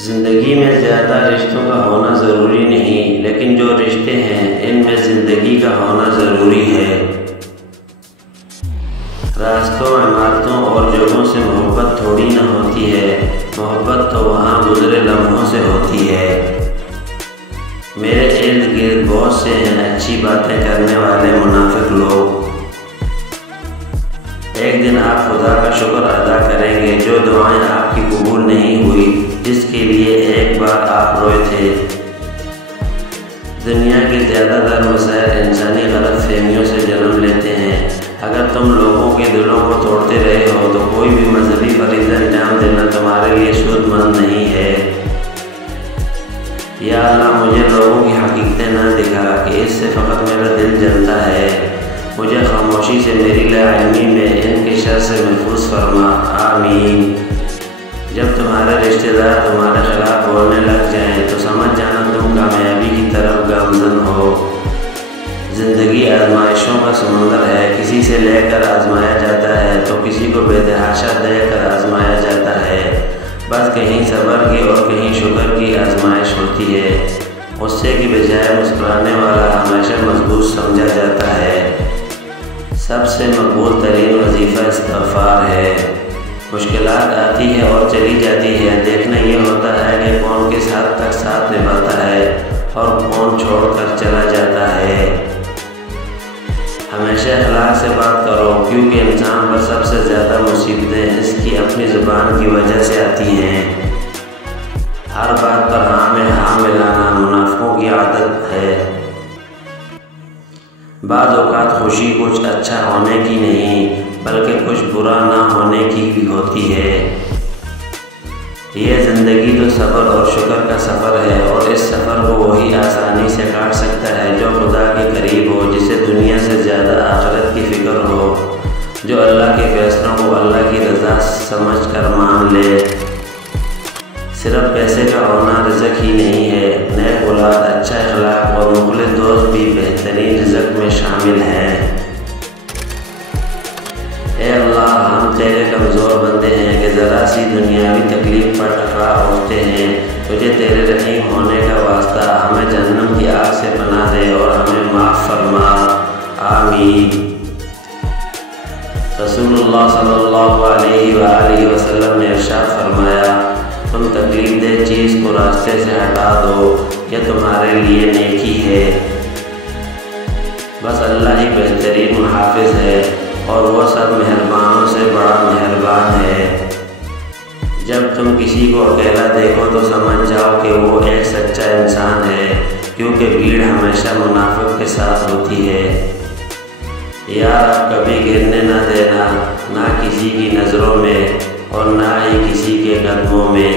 زندگی میں زیادہ رشتوں کا ہونا ضروری نہیں، لیکن جو رشتے ہیں ان میں زندگی کا ہونا ضروری ہے۔ راستوں، عمارتوں اور جگہوں سے محبت تھوڑی نہ ہوتی ہے، محبت تو وہاں گزرے لمحوں سے ہوتی ہے۔ میرے ارد گرد بہت سے ہیں اچھی باتیں کرنے والے منافق لوگ۔ ایک دن آپ خدا کا شکر ادا کریں گے جو دعائیں آپ کی قبول نہیں ہوئی، جس کے لیے ایک بار آپ روئے تھے۔ دنیا کے زیادہ تر مسائل انسانی غلط فہمیوں سے جنم لیتے ہیں۔ اگر تم لوگوں کے دلوں کو توڑتے رہے ہو تو کوئی بھی مذہبی فریضہ انجام دینا تمہارے لیے سود مند نہیں ہے۔ یا اللہ مجھے لوگوں کی حقیقتیں نہ دکھا کہ اس سے فقط میرا دل جلتا ہے۔ مجھے خاموشی سے میری لا علمی میں ان کے شر سے محفوظ فرما، آمین۔ جب تمہارے رشتہ دار تمہارے خلاف بولنے لگ جائیں تو سمجھ جانا تم کامیابی کی طرف گامزن ہو۔ زندگی آزمائشوں کا سمندر ہے، کسی سے لے کر آزمایا جاتا ہے تو کسی کو بے تحاشا دے کر آزمایا جاتا ہے۔ بس کہیں صبر کی اور کہیں شکر کی آزمائش ہوتی ہے۔ غصے کی بجائے مسکرانے والا ہمیشہ مضبوط سمجھا جاتا ہے۔ سب سے مقبول ترین وظیفہ استغفار ہے۔ مشکلات آتی ہے اور چلی جاتی ہے، دیکھنا یہ ہوتا ہے کہ کون کس حد تک ساتھ نبھاتا ہے اور کون چھوڑ کر چلا جاتا ہے۔ ہمیشہ اخلاق سے بات کرو، کیونکہ انسان پر سب سے زیادہ مصیبتیں اس کی اپنی زبان کی وجہ سے آتی ہیں۔ ہر بات پر ہاں میں ہاں ملانا منافقوں کی عادت ہے۔ بعض اوقات خوشی کچھ اچھا ہونے کی نہیں بلکہ کچھ برا نہ ہونے کی بھی ہوتی ہے۔ یہ زندگی تو صبر اور شکر کا سفر ہے، اور اس سفر کو وہی آسانی سے کاٹ سکتا ہے جو خدا کے قریب ہو، جسے دنیا سے زیادہ آخرت کی فکر ہو، جو اللہ کے فیصلوں کو اللہ کی رضا سمجھ کر مان لے۔ صرف پیسے کا ہونا رزق ہی نہیں ہے، نیک اولاد، اچھا اخلاق اور مخلص دوست بھی بہترین رزق میں شامل ہیں۔ اے اللہ، ہم تیرے کمزور بندے ہیں کہ ذرا سی دنیاوی تکلیف پر ٹکرا اٹھتے ہیں۔ تجھے تیرے رحیم ہونے کا واسطہ ہمیں جہنم کی آگ سے پناہ دے اور ہمیں معاف فرما، آمین۔ رسول اللہ صلی اللہ علیہ وآلہ وسلم نے ارشاد فرمایا، تم تکلیف دہ چیز کو راستے سے ہٹا دو، یہ تمہارے لیے نیکی ہے۔ بس اللہ ہی بہترین محافظ ہے اور وہ سب مہربانوں سے بڑا مہربان ہے۔ جب تم کسی کو اکیلا دیکھو تو سمجھ جاؤ کہ وہ ایک سچا انسان ہے، کیونکہ بھیڑ ہمیشہ منافق کے ساتھ ہوتی ہے۔ یار اب کبھی گرنے نہ دینا، نہ کسی کی نظروں میں اور نہ ہی کسی کے قدموں میں۔